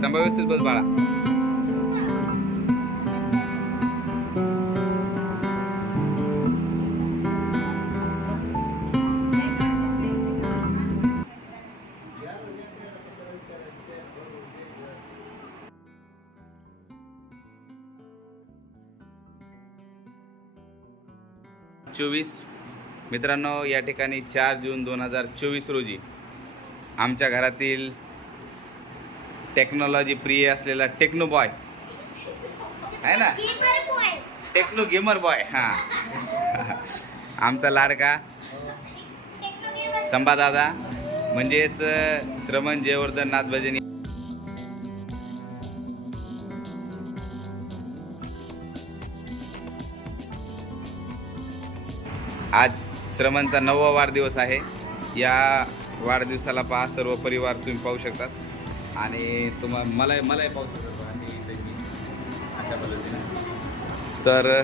संभा व्यवस्थित बस बाळा. चोवीस. मित्रांनो या ठिकाणी चार जून दोन हजार चोवीस रोजी आमच्या घरातील टेक्नॉलॉजी प्रिय असलेला टेक्नो बॉय आहे ना? टेक्नो गेमर बॉय हां. आमचा लाडका. संभा दादा. म्हणजेच श्रमण जयवर्धन नाथ भजनी आज श्रमणचा नववा वाढदिवस आहे. या वाढदिवसाला पहा सर्व परिवार तुम्ही पाहू शकतात आणि तुम्हा मला मलाही पाहू शकतात अशा पद्धतीने. तर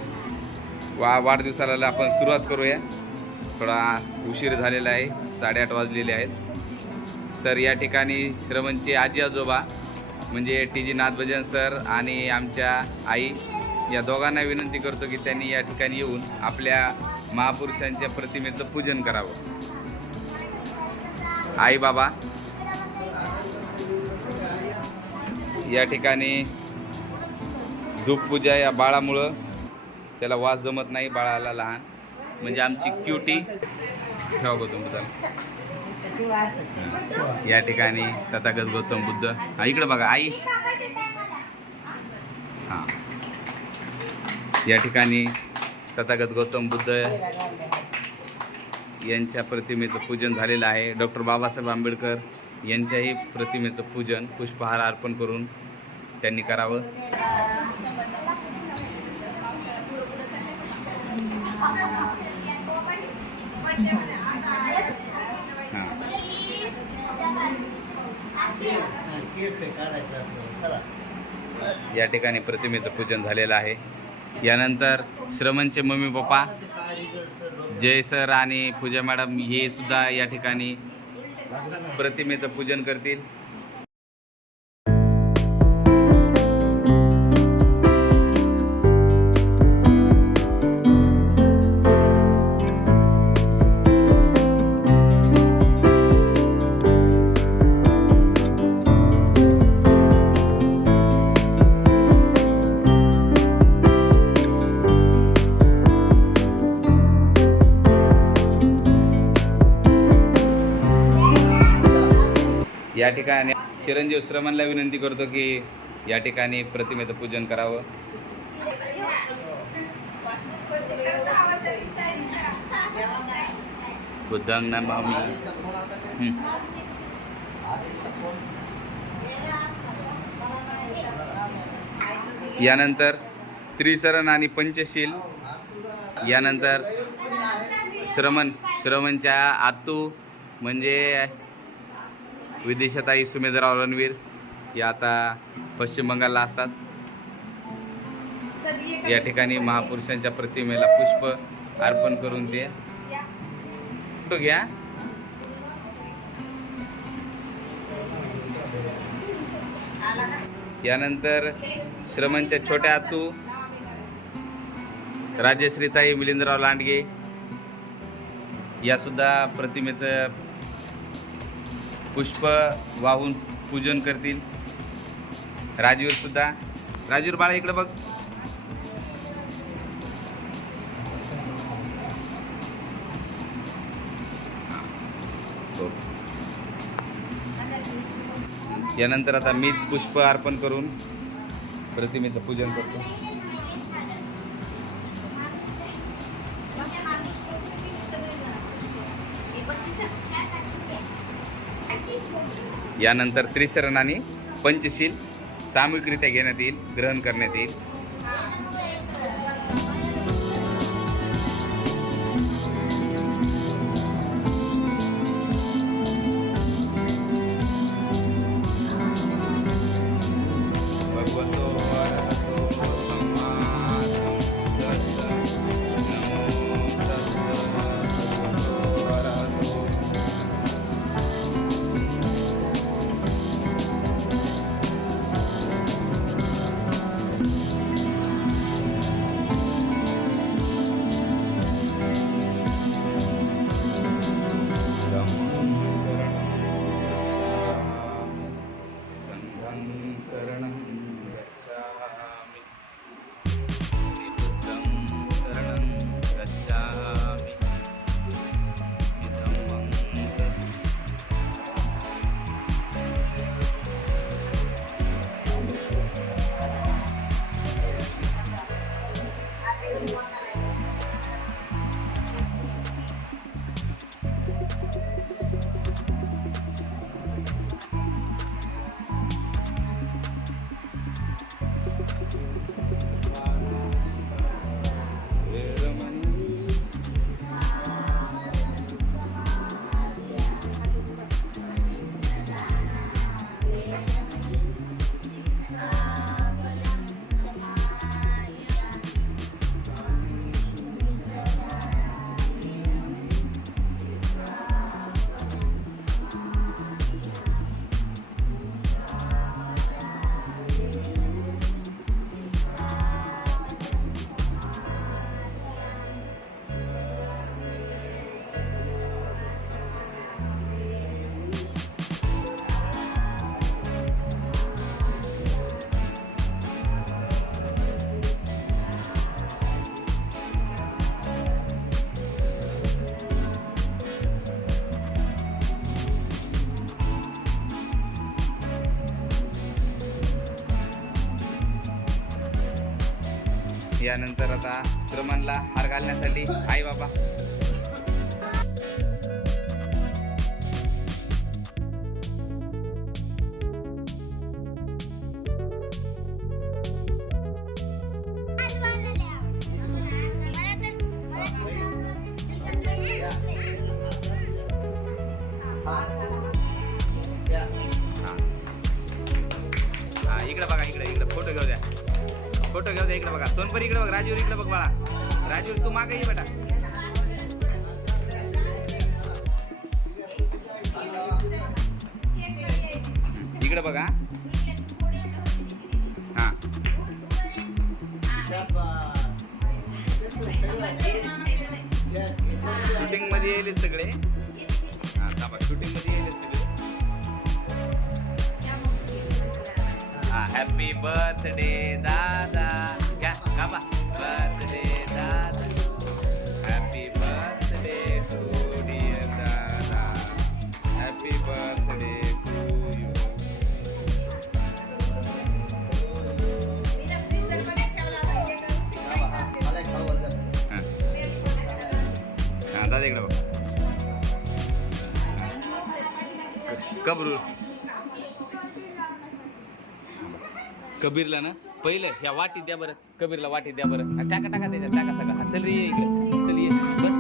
वा वाढदिवसाला आपण सुरुवात करूया. थोडा उशीर झालेला आहे साडेआठ वाजलेले आहेत. तर या ठिकाणी श्रवणचे आजी आजोबा म्हणजे टी जी नाथभजन सर आणि आमच्या आई या दोघांना विनंती करतो की त्यांनी या ठिकाणी येऊन आपल्या महापुरुषांच्या प्रतिमेचं पूजन करावं. आई बाबा. या ठिकाणी धूपपूजा या बाळामुळं त्याला वास जमत नाही बाळाला लहान. म्हणजे आमची क्युटी ठेवा गौतम बुद्ध. या ठिकाणी तथागत गौतम बुद्ध. हा इकडे बघा आई. हां. या ठिकाणी तथागत गौतम बुद्ध. यांच्या प्रतिमेचं पूजन झालेलं आहे. डॉक्टर बाबासाहेब आंबेडकर यांच्याही प्रतिमेचं पूजन पुष्पहार अर्पण करून त्यांनी करावं. या ठिकाणी प्रतिमेचं पूजन झालेलं आहे. यानंतर श्रमणचे मम्मी पप्पा. जय सर आणि पूजा मॅडम हे सुद्धा या ठिकाणी प्रतिमेचं पूजन करतील. या ठिकाणी चिरंजीव श्रमणला विनंती करतो की या ठिकाणी प्रतिमेचं पूजन करावं. बुद्धांना मामी. यानंतर त्रिसरण आणि पंचशील. यानंतर श्रमण. श्रमणच्या आतू म्हणजे विदेशाताई सुमेधराव रणवीर. या आता पश्चिम बंगालला असतात. या ठिकाणी महापुरुषांच्या प्रतिमेला पुष्प अर्पण करून ते. घ्या. यानंतर श्रमणच्या छोट्या आतू. राजश्रीताई मिलिंदराव लांडगे. या सुद्धा प्रतिमेचं पुष्प वाहून पूजन करतील. राजवीर सुद्धा. राजवीर बाळा इकडं बघ. हो. यानंतर आता मी पुष्प अर्पण करून प्रतिमेचं पूजन करतो. यानंतर त्रिशरण आणि पंचशील सामूहिकरित्या घेण्यात येईल ग्रहण करण्यात येईल. यानंतर आता श्रमणला हार घालण्यासाठी आई बाबा. फोटो घेऊ द्या इकडे बघा. सोनपरी इकडे बघ राजूर इकडे बघ बाळा. राजूर तू मागे ये बेटा. इकडे बघा. हा. शूटिंगमध्ये येईल सगळे. हा थांबा. शूटिंगमध्ये येईल सगळे हा हॅपी बर्थडे दादा घ्या गाबा बर्थडे दादा हॅपी बर्थडे टू डिअर दादा हॅपी बर्थडे टू यू हा दादा इकडे बघ कबरू कबीरला ना पहिलं ह्या वाटी द्या बरं कबीरला वाटी द्या बरं. टाका टाका त्याच्या टाका सगळं. चल रे ये इकडे. चल ये. बस.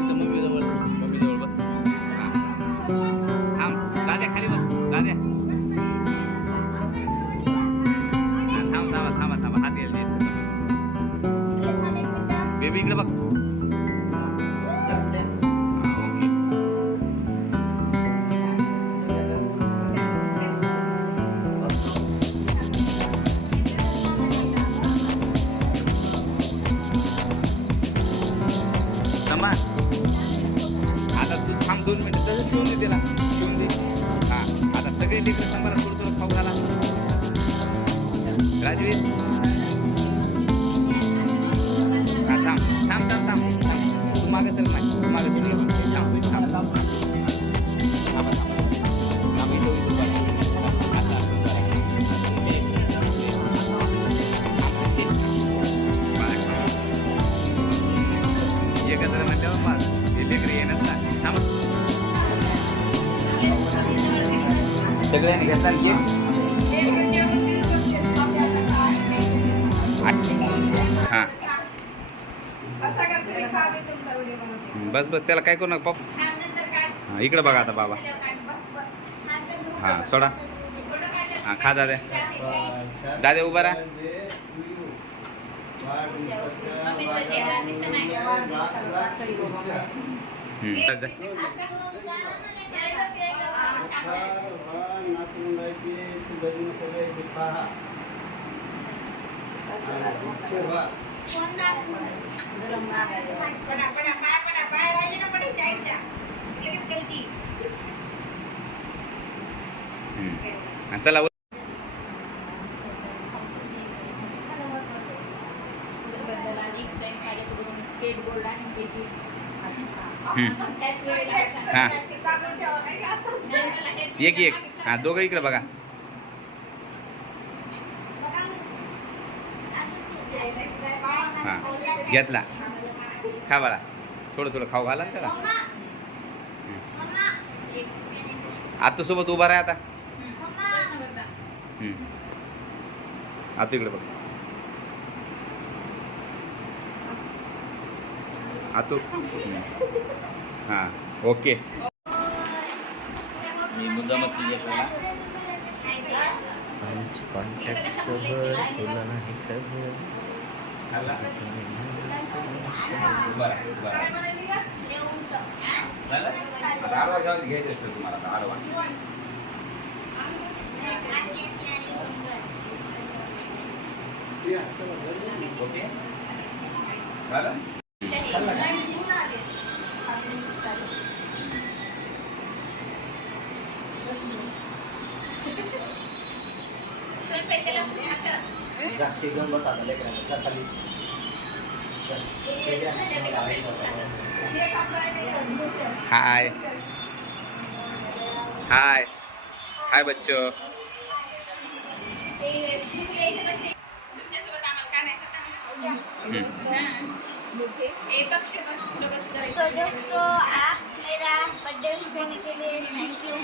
उभा राहा. असं, असं उभा राहा. ये, ये. थांब, ये. बाळा, खाऊ. एकत्र म्हणल्यावर पाच हे लेकरं येणार ना थांबा सगळ्यांनी घेतला ना बस बस त्याला काय करू नका पाप हां इकडं बघा आता बाबा. हां सोडा. हां खा दादा. दादा उभा राहा. हम्म. हां, चला हां. एक एक. हां दोघं इकडे बघा. हां. घेतला. खा बाळा. थोडं थोडं खाऊ घाला त्याला. आता सोबत उभा राहा आता. आता इकडे बघ. आतू. हां ओके. मी मुद्दामच आमची कॉन्टॅक्ट सोबत तुला नाही खबर. खाल्ला? बरं बरं. झालं? आता घ्यायचं असतं तुम्हाला आता आडवा. ओके. झालं? जा ते घेऊन बसा आता लेकरांना जा खाली. हाय. हाय. हाय बच्चो. दोस्तों आप मेरा बर्थडे के लिए थैंक यू